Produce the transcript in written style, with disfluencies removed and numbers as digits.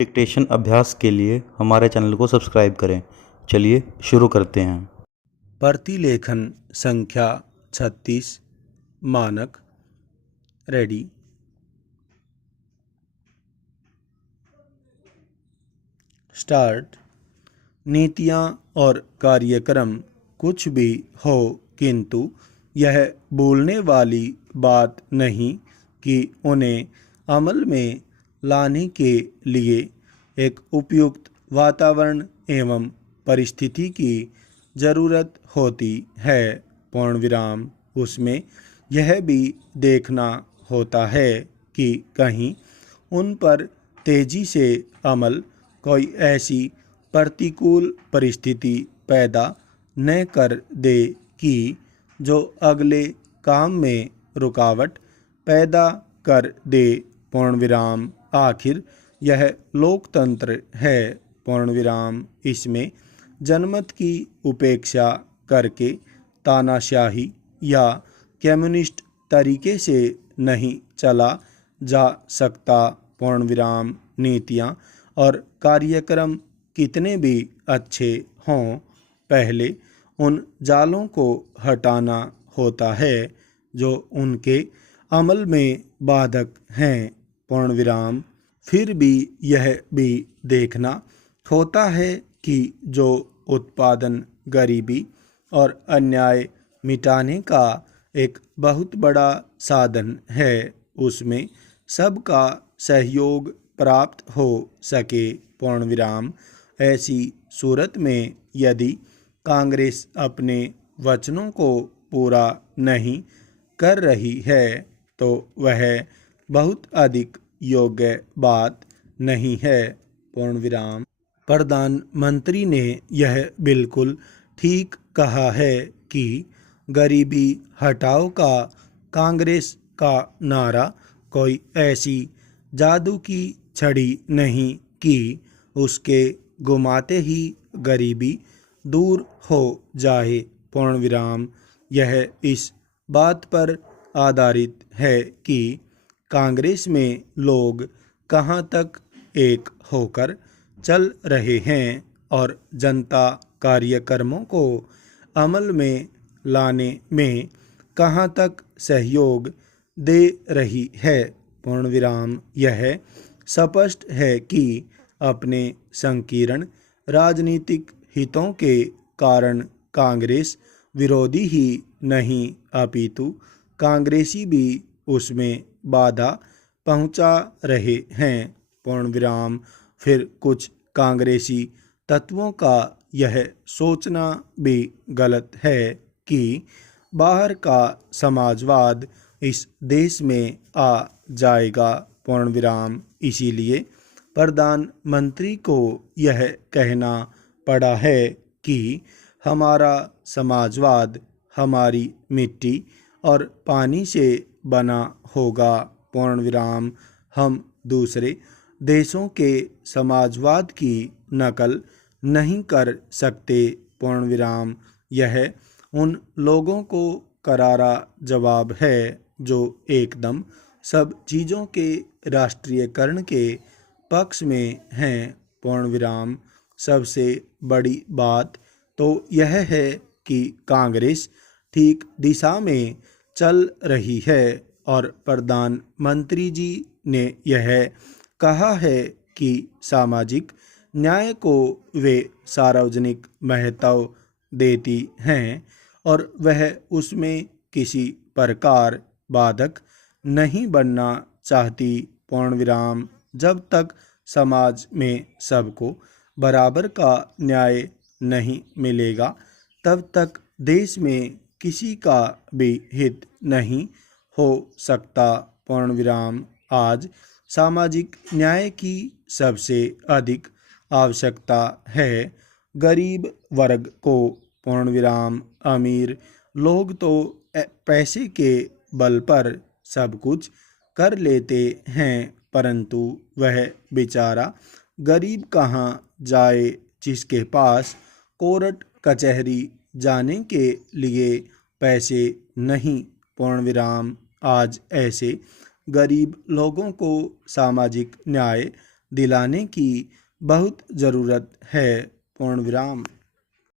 Dictation अभ्यास के लिए हमारे चैनल को सब्सक्राइब करें। चलिए शुरू करते हैं। प्रतिलेखन संख्या 36 मानक रेडी। स्टार्ट। नीतियाँ और कार्यक्रम कुछ भी हो, किंतु यह भूलने वाली बात नहीं कि उन्हें अमल में लाने के लिए एक उपयुक्त वातावरण एवं परिस्थिति की ज़रूरत होती है। पूर्ण विराम। उसमें यह भी देखना होता है कि कहीं उन पर तेजी से अमल कोई ऐसी प्रतिकूल परिस्थिति पैदा न कर दे कि जो अगले काम में रुकावट पैदा कर दे। पूर्ण विराम। आखिर यह लोकतंत्र है। पूर्ण विराम। इसमें जनमत की उपेक्षा करके तानाशाही या कम्युनिस्ट तरीके से नहीं चला जा सकता। पूर्ण विराम। नीतियाँ और कार्यक्रम कितने भी अच्छे हों, पहले उन जालों को हटाना होता है जो उनके अमल में बाधक हैं। पूर्ण विराम। फिर भी यह भी देखना होता है कि जो उत्पादन गरीबी और अन्याय मिटाने का एक बहुत बड़ा साधन है, उसमें सबका सहयोग प्राप्त हो सके। पूर्ण विराम। ऐसी सूरत में यदि कांग्रेस अपने वचनों को पूरा नहीं कर रही है तो वह बहुत अधिक योग्य बात नहीं है। पूर्ण विराम। प्रधानमंत्री ने यह बिल्कुल ठीक कहा है कि गरीबी हटाओ का कांग्रेस का नारा कोई ऐसी जादू की छड़ी नहीं कि उसके घुमाते ही गरीबी दूर हो जाए। पूर्ण विराम। यह इस बात पर आधारित है कि कांग्रेस में लोग कहाँ तक एक होकर चल रहे हैं और जनता कार्यक्रमों को अमल में लाने में कहाँ तक सहयोग दे रही है। पूर्ण विराम। यह स्पष्ट है कि अपने संकीर्ण राजनीतिक हितों के कारण कांग्रेस विरोधी ही नहीं अपितु कांग्रेसी भी उसमें बाधा पहुंचा रहे हैं। पूर्ण विराम। फिर कुछ कांग्रेसी तत्वों का यह सोचना भी गलत है कि बाहर का समाजवाद इस देश में आ जाएगा। पूर्ण विराम। इसीलिए प्रधानमंत्री को यह कहना पड़ा है कि हमारा समाजवाद हमारी मिट्टी और पानी से बना होगा। पूर्ण विराम। हम दूसरे देशों के समाजवाद की नकल नहीं कर सकते। पूर्ण विराम। यह उन लोगों को करारा जवाब है जो एकदम सब चीज़ों के राष्ट्रीयकरण के पक्ष में हैं। पूर्ण विराम। सबसे बड़ी बात तो यह है कि कांग्रेस ठीक दिशा में चल रही है और प्रधानमंत्री जी ने यह कहा है कि सामाजिक न्याय को वे सार्वजनिक महत्व देती हैं और वह उसमें किसी प्रकार बाधक नहीं बनना चाहती। पूर्ण विराम। जब तक समाज में सबको बराबर का न्याय नहीं मिलेगा तब तक देश में किसी का भी हित नहीं हो सकता। पूर्ण विराम। आज सामाजिक न्याय की सबसे अधिक आवश्यकता है गरीब वर्ग को। पूर्ण विराम। अमीर लोग तो पैसे के बल पर सब कुछ कर लेते हैं, परंतु वह बेचारा गरीब कहाँ जाए जिसके पास कोर्ट कचहरी जाने के लिए पैसे नहीं। पूर्ण विराम। आज ऐसे गरीब लोगों को सामाजिक न्याय दिलाने की बहुत ज़रूरत है। पूर्ण विराम।